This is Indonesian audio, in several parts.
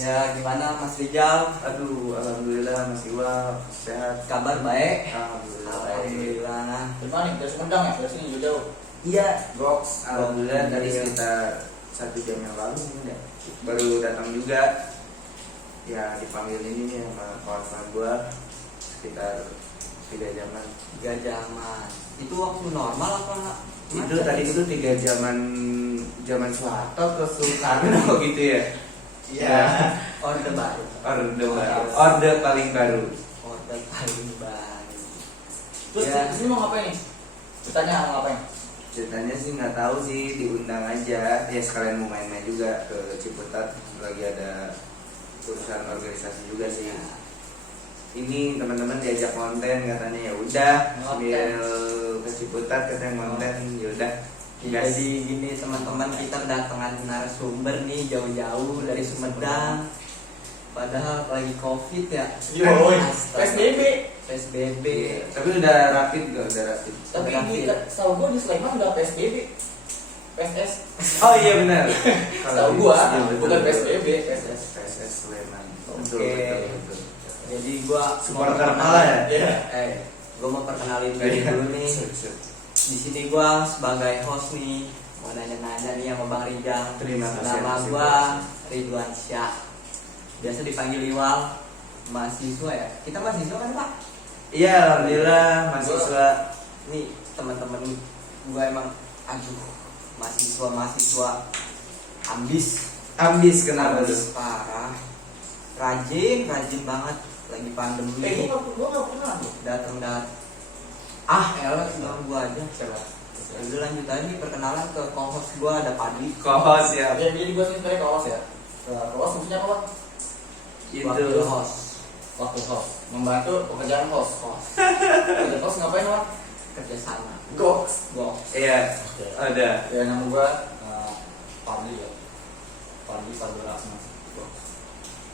Ya gimana Mas Rijal? Aduh, alhamdulillah Mas Iwa sehat. Kabar baik? Alhamdulillah. Alhamdulillah. Gimana nih? Dari Sumedang ya? Dari sini jauh. Iya, Goks. alhamdulillah tadi Iya. sekitar 1 jam yang lalu ini ya. Baru datang juga. Ya dipanggil ini nih sama kawan-kawan gua sekitar 3 jaman. 3 jaman. Itu waktu normal apa? Itu tadi itu 3 zaman Soeharto ke Soekarno gitu ya. Iya. Orde baru. Orde paling baru. Orde paling baru. Terus Ya. kesini mau ngapain nih? Ceritanya mau ngapain? Ceritanya sih nggak tahu sih, diundang aja. Ya sekalian mau main-main juga ke Ciputat, lagi ada urusan organisasi juga sih. Ini teman-teman diajak konten katanya, ya udah sambil ke Ciputat katanya konten, ya udah. Jadi gini teman-teman, kita kedatangan narasumber nih jauh-jauh dari Sumedang. Padahal lagi Covid ya. Yoi. Astaga. PSBB. PSBB. Tapi udah rapid gak? Udah rapid. Tapi Berarti- setahu gua di Sleman nggak PSBB. PSS. Oh iya benar. Setahu gua Iya, betul, bukan betul. PSBB, PSS. PSS Sleman. Oke. Betul. Jadi gua Supporter mau kalah ya? Iya. Gua mau perkenalin diri dulu nih. Di sini gua sebagai host nih, mau nanya-nanya nih sama Bang Rijal. Terima kasih. Nama gua Ridwan Syah. Biasa dipanggil Iwal. Mahasiswa ya. Kita mahasiswa kan, Pak? Iya, alhamdulillah mahasiswa. Nih teman-teman gua emang mahasiswa Ambis kenapa tuh? ambis parah. Rajin banget lagi pandemi. Gua nggak pernah tuh. Datang. Elah gua aja. Udah lanjut aja nih perkenalan ke co-host gua, ada Padli. Kohos ya. Ya, jadi gua sini dari kawas ya. Kawas fungsinya apa, Pak? Wakil Itu. host. Waktu host, membantu pekerjaan host. Kerja host ngapain, Pak? Kerja sama. Goks. Iya, ada. Ya, nama gua Padli ya. Padli Sadora Mas.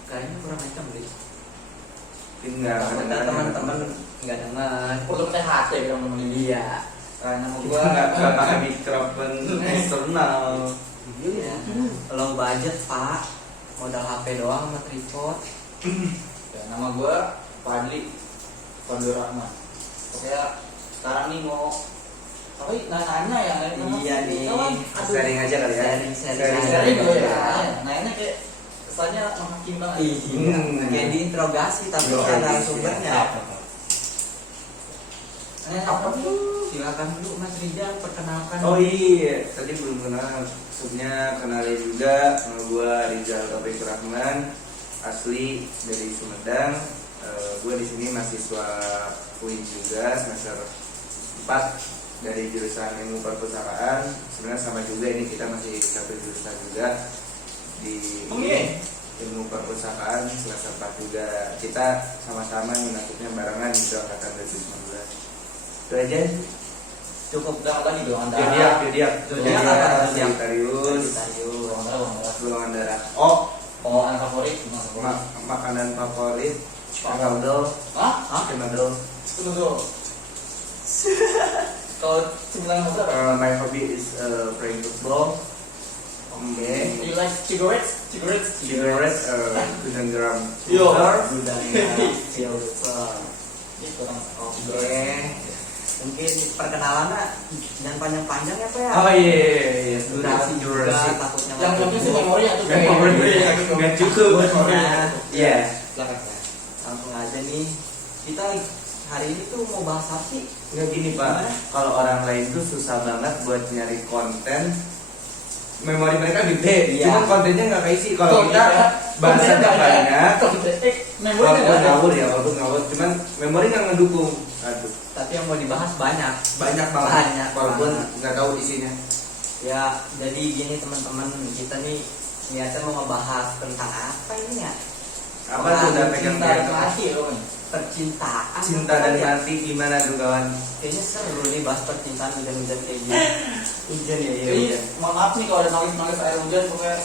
Kayaknya kurang kencang deh. Enggak, Takutnya teman-teman nggak dengar. Untuk THT kita ngomongin dia. Iya. Nama Gua gua nggak pakai mikrofon eksternal. Iya. Low budget Pak. Modal HP doang sama tripod. Ya, nama gua Padli Sadora Mas. Oke ya, sekarang nih mau apa sih nanya ya? Iya nih. Sharing aja kali ya. Sharing. Sharing dulu ya. Nanya kayak kesannya menghakim banget. Iya. Kayak diinterogasi tapi kan narasumbernya. Apa tuh? Silakan dulu Mas Rijal perkenalkan. Oh iya, tadi belum kenal. Maksudnya kenalin juga, nama gua Rizal Taufik Rahman, asli dari Sumedang. Gua di sini mahasiswa UIN juga, semester 4 dari jurusan ilmu perpustakaan. Sebenarnya sama juga, ini kita masih satu jurusan juga di ilmu perpustakaan semester 4 juga. Kita sama-sama nih maksudnya barengan gitu angkatan 2019. Itu aja. Cukup dah lagi dong anda. Zodiak apa? Sagittarius, golongan darah. Oh, Pengolahan favorit. makanan favorit Ronaldo. Hah? Ronaldo. Tunggu dulu. Kalau 9 berapa? My hobby is playing football. Oke. Do you like cigarettes? Cigarettes, gudang garam. Yo. Gudang silver. Gitu kan. Oke. Mungkin perkenalannya jangan panjang-panjang ya Pak ya. Oh iya. Durasi juga takutnya Yang penting sih memori atau Nggak cukup. Nah, Iya. Silakan. langsung aja nih. Kita hari ini tuh mau bahas apa sih? Nggak gini Pak, kalau orang lain tuh susah banget buat nyari konten. Memori mereka gede, Iya. cuma kontennya nggak keisi. Kalau kita bahasanya banyak, Memori walaupun nggak ngawur ya, walaupun ngawur, cuman memori nggak ngedukung. Aduh, Tapi yang mau dibahas banyak. banyak banget. Banyak Walaupun banget. nggak tahu isinya. Ya, jadi gini teman-teman, kita nih niatnya mau ngebahas tentang apa ini ya? Apa tuh udah pegang cinta dan mati loh nih. Percintaan. Cinta dan mati gimana tuh kawan? Kayaknya seru nih bahas percintaan hujan-hujan kayak gini. Hujan ya, iya Jadi hujan. mohon maaf nih kalau ada nangis air hujan pokoknya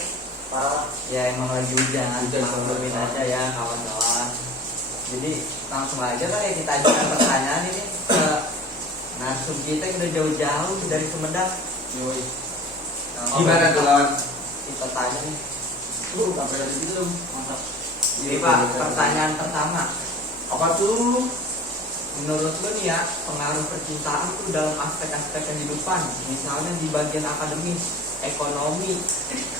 parah. Ya emang lagi hujan, Hujan, maklumin aja ya kawan-kawan. Jadi langsung aja lah ya kita ajukan pertanyaan ini ke narsum kita yang udah jauh-jauh dari Sumedang. Yoi. Nah, Gimana tuh kawan? Kita tanya nih, Sampai dari situ mantap. Ini Pak, pertanyaan pertama. Apa tuh? Menurut lo nih ya, pengaruh percintaan tuh dalam aspek-aspek kehidupan, misalnya di bagian akademis, ekonomi,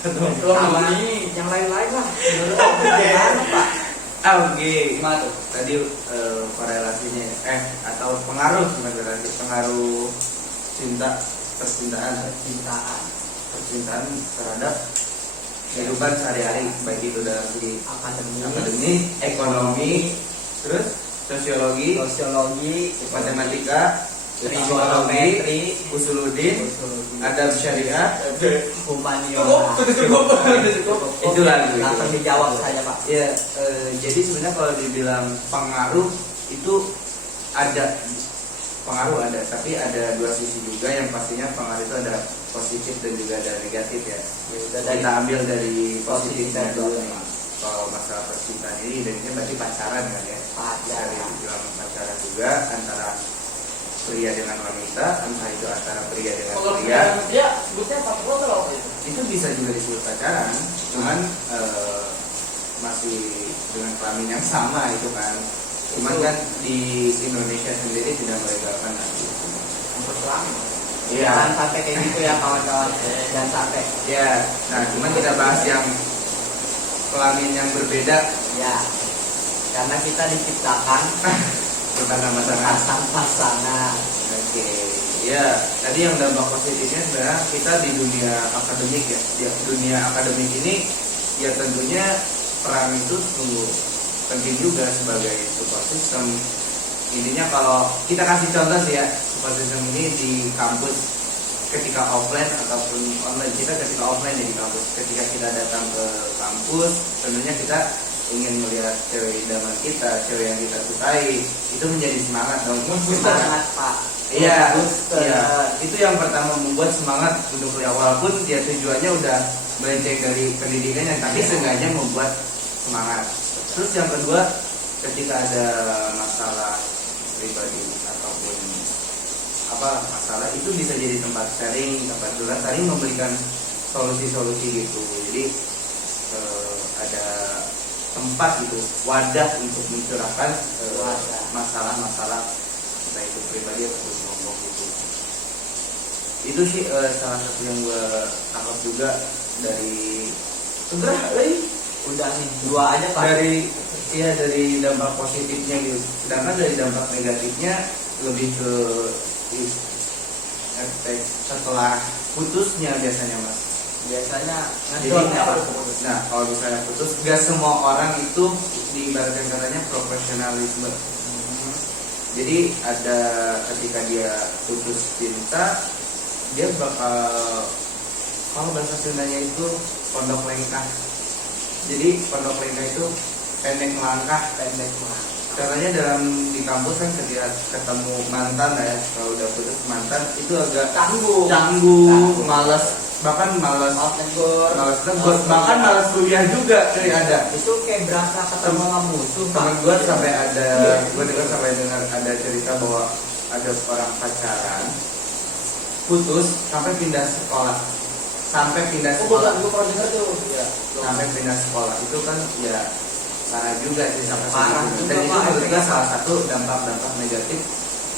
sama yang lain-lain lah. Menurut lo gimana Pak? Oke. Gimana tuh? Tadi korelasinya atau pengaruh gimana tadi? Pengaruh percintaan Percintaan terhadap kehidupan sehari-hari, baik itu dari segi akademik, akademik, ekonomi, terus sosiologi, matematika, psikologi, trigonometri, usuludin, adab syariah, humaniora. itulah Langsung dijawab saja Pak. Ya, jadi sebenarnya kalau dibilang pengaruh itu ada tapi ada dua sisi juga. Yang pastinya pengaruh itu ada positif dan juga ada negatif ya. Kita ambil dari positifnya dulu nih. Kalau masalah percintaan ini identiknya berarti pacaran kan ya. Dari bilang pacaran juga antara pria dengan wanita, entah itu antara pria dengan pria. Dia sebutnya pacaran atau apa itu? Itu bisa juga disebut pacaran, cuman masih dengan kelamin yang sama itu kan. Cuman kan di Indonesia sendiri tidak melegalkan nanti. Untuk kelamin. Iya. Jangan sampai kayak gitu ya kawan-kawan. Jangan sampai. Ya, nah cuman kita bahas yang kelamin yang berbeda. Ya. Karena kita diciptakan Bersama-sama. pasangan. Oke, ya tadi yang dampak positifnya sebenarnya kita di dunia akademik ya. Di dunia akademik ini ya tentunya peran itu sungguh penting juga sebagai support system. Intinya kalau kita kasih contoh sih ya, support system ini di kampus ketika offline ataupun online. Kita ketika offline ya di kampus, ketika kita datang ke kampus tentunya kita ingin melihat cewek idaman kita, cewek yang kita sukai, itu menjadi semangat dong. Semangat Pak. Iya, itu yang pertama membuat semangat untuk kuliah, walaupun dia tujuannya udah melenceng dari pendidikannya, tapi seenggaknya membuat semangat. Terus yang kedua, ketika ada masalah pribadi ataupun apa masalah, itu bisa jadi tempat sharing, tempat curhat, saling memberikan solusi-solusi gitu. Jadi ada tempat gitu, wadah untuk mencurahkan masalah-masalah entah itu pribadi atau kelompok gitu. Itu sih salah satu yang gue tangkap juga dari Udah nih dua aja Pak. dari dampak positifnya gitu. Sedangkan dari dampak negatifnya lebih ke efek setelah putusnya biasanya Mas. Biasanya Jadi, nah kalau misalnya putus, gak semua orang itu diibaratkan katanya profesionalisme. Jadi ada ketika dia putus cinta, dia bakal, kalau bahasa Sundanya itu pondok lengkah. Jadi pondok lengkah itu pendek melangkah. Caranya dalam di kampus kan ketika ketemu mantan ya, kalau udah putus mantan itu agak canggung, malas negur, bahkan malas kuliah juga ada. Itu kayak berasa ketemu sama musuh. Temen gue sampai gue dengar sampai dengar ada cerita bahwa ada orang pacaran putus sampai pindah sekolah, sampai pindah sekolah itu kan ya parah juga sih, sampai Parah segitu. juga, Dan itu Pak, menurut gue efeknya. salah satu dampak negatif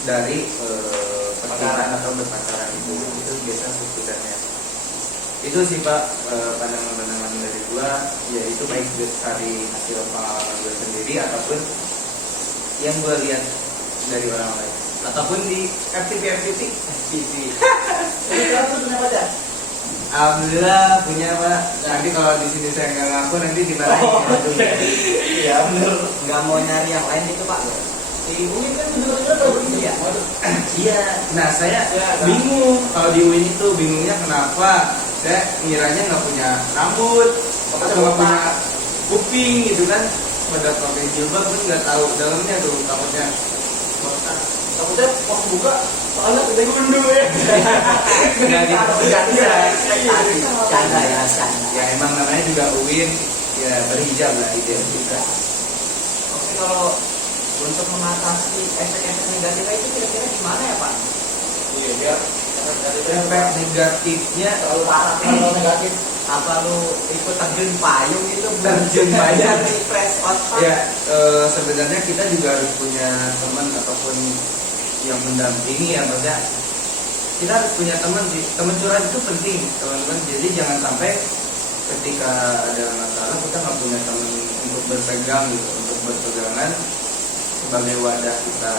dari percintaan atau berpacaran itu biasa sekitarnya. Itu sih Pak, pandangan-pandangan dari gua, ya itu baik dari hasil pengalaman gue sendiri ataupun yang gue lihat dari orang lain ataupun di FTV. Alhamdulillah punya Pak. Nanti kalau di sini saya nggak ngaku nanti dimarahin. Iya bener. Nggak mau nyari yang lain itu Pak. Di UIN kan bener-bener baru ini ya. Iya. Nah saya bingung kalau di UIN itu, bingungnya kenapa? Saya ngiranya nggak punya rambut, atau nggak punya kuping gitu kan. Pada pakai jilbab pun nggak tahu dalamnya tuh, takutnya pas buka soalnya gede gundul ya. nggak gitu. Canda ya, canda. Ya emang namanya juga UIN, ya berhijab lah itu. Oke, kalau untuk mengatasi efek-efek negatif itu kira-kira gimana ya Pak? Iya biar Efek negatifnya terlalu parah, terlalu negatif. Apa lu ikut terjun payung gitu? Terjun payung. Di fresh out Pak? Ya, sebenarnya kita juga harus punya teman ataupun yang mendampingi ya, maksudnya kita harus punya teman sih. Teman curhat itu penting, teman-teman. Jadi jangan sampai ketika ada masalah kita nggak punya teman untuk berpegang gitu, untuk berpegangan sebagai wadah kita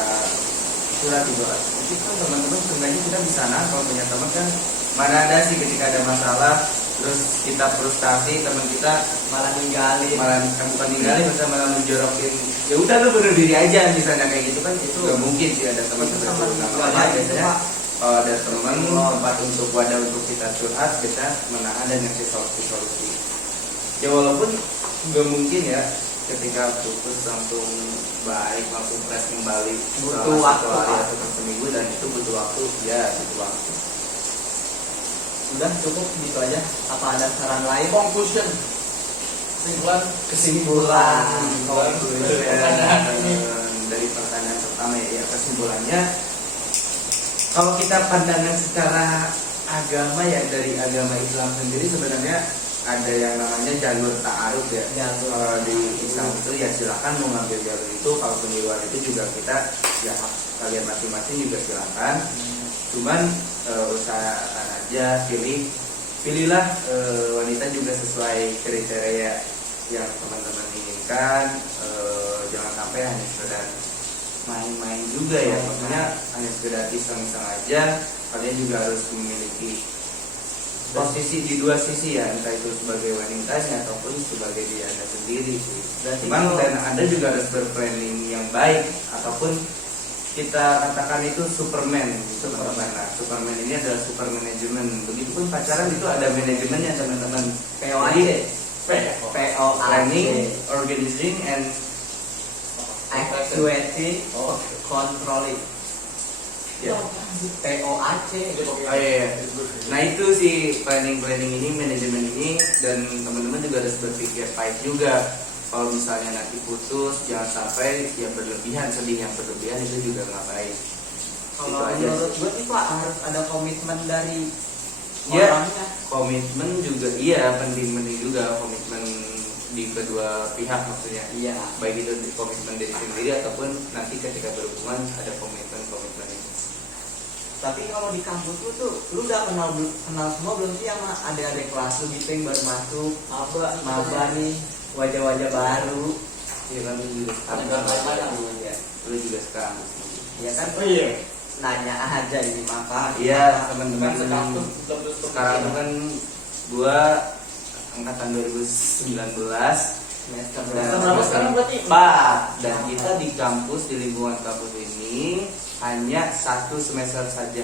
curhat gitu. Jadi kan teman-teman sebenarnya kita bisa kalau punya teman kan, mana ada sih ketika ada masalah terus kita frustasi, teman kita Malah ninggalin. bukan ninggalin, malah menjorokin, ya udah lu bunuh diri aja misalnya, kayak gitu kan. Itu nggak mungkin sih ada teman Itu seperti teman itu. Nah, nggak makanya baik itu, biasanya Pak. kalau ada teman tempat untuk wadah untuk kita curhat, kita menahan dan ngasih solusi. Ya walaupun nggak mungkin ya ketika putus langsung baik, langsung fresh kembali, Butuh selama waktu, 1 hari Pak. atau seminggu, dan itu butuh waktu, ya butuh waktu. Udah cukup gitu aja. Apa ada saran lain? Conclusion. Kesimpulan. Kesimpulan. Dari pertanyaan pertama ya, kesimpulannya kalau kita pandangan secara agama ya, dari agama Islam sendiri sebenarnya ada yang namanya jalur ta'aruf ya. Jalur. Kalau di Islam itu ya silakan mau ngambil jalur itu, kalaupun di luar itu juga kita ya kalian masing-masing juga silakan. Cuman usahakan aja, pilihlah wanita juga sesuai kriteria yang teman-teman inginkan. Jangan sampai hanya sekedar main-main juga ya, maksudnya hanya sekedar iseng-iseng aja. Kalian juga harus memiliki posisi di dua sisi ya, entah itu sebagai wanitanya ataupun sebagai diri Anda sendiri sih. Cuman dan Anda juga harus berplanning yang baik, ataupun kita katakan itu Superman. Nah, Superman ini adalah super manajemen. Begitupun pacaran itu ada manajemennya teman-teman. POAC. Planning, organizing, and Actuating, controlling. ya. POAC. Oh iya. Nah itu sih planning ini, manajemen ini, dan teman-teman juga harus berpikir baik juga. Kalau misalnya nanti putus, jangan sampai yang berlebihan, sedih yang berlebihan itu juga nggak baik. Kalau Itu aja menurut sih. gue nih Pak, harus ada komitmen dari Ya, orangnya. komitmen juga iya penting juga, komitmen di kedua pihak maksudnya. Iya. Baik itu komitmen diri sendiri ataupun nanti ketika berhubungan ada komitmen itu. Tapi kalau di kampus lu tuh, lu udah kenal semua belum sih sama adik-adik kelas lu gitu yang baru masuk? Maba nih, wajah-wajah baru. Iya kan, lu juga sekarang. Iya. Lu juga sekarang. Iya kan? Oh iya. Nanya aja ini maka. Iya teman-teman, Kan sekarang kan gua angkatan 2019 Semester Semester berapa? berapa sekarang berarti? 4, dan kita di kampus, di lingkungan kampus ini hanya 1 semester saja.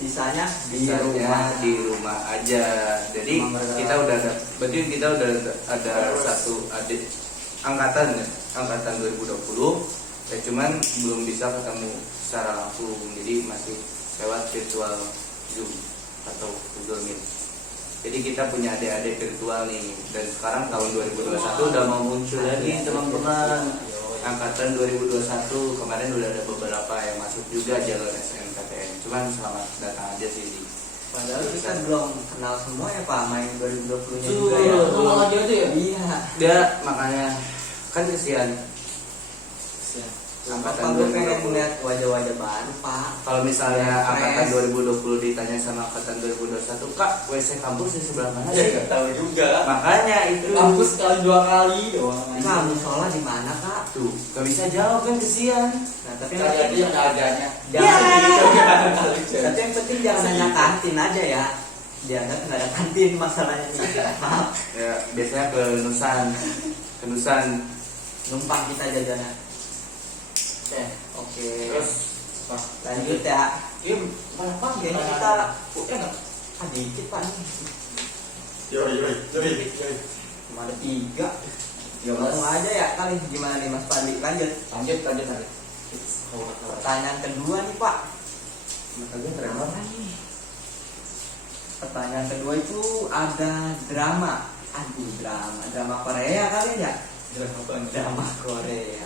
Sisanya di Sisanya rumah. di rumah aja. Jadi Rumah bergerak. kita udah ada satu adik angkatan 2020 ya, cuman belum bisa ketemu secara langsung, jadi masih lewat virtual Zoom atau Google Meet. Jadi kita punya adik-adik virtual nih, dan sekarang tahun 2021 udah mau muncul lagi teman-teman. Angkatan 2021 kemarin udah ada beberapa yang masuk juga jalur SNMPTN. Cuman selamat datang aja sih di. Padahal kita belum kenal semua ya Pak, main 2020-nya juga ya. Kenal lagi aja ya? Iya. Dia makanya kan kesian. Apa gue pengen ngeliat wajah-wajah baru Pak. Kalau misalnya Fresh. angkatan 2020 ditanya sama angkatan 2021, Kak, WC kampus di sebelah mana sih? Nggak tahu juga. Makanya itu Kampus sekali 2 kali doang. Kak, musola di mana Kak? tuh gak bisa jawab kan, kesian. Nah, tapi Kali aja yang harganya. Tapi yang penting jangan nanya kantin aja ya. Dianggap nggak ada kantin masalahnya nih. Maaf. Ya biasanya ke Nusan. Numpang kita jajanan. Oke. Terus Lanjut ya. Kim, kenapa Kayaknya kita dikit Pak nih. Yoi. Cuma ada 3. Ya langsung aja ya kali, gimana nih Mas Fadli? Lanjut. Lanjut. Pertanyaan kedua nih Pak. Makanya keren banget. Pertanyaan kedua itu ada drama. Drama Korea kali ya? Drama Korea.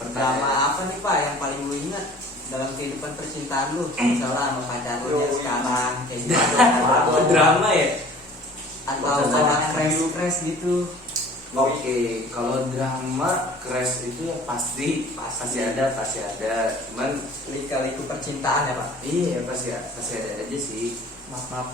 Drama apa nih Pak yang paling lu ingat dalam kehidupan percintaan lu? Misalnya sama pacar lu yang sekarang kayak gitu. Drama ya? atau Wacana crash gitu. Oke, kalau drama crash itu ya pasti ada. Cuman Lika-liku percintaan ya Pak. iya pasti ada aja sih. Maaf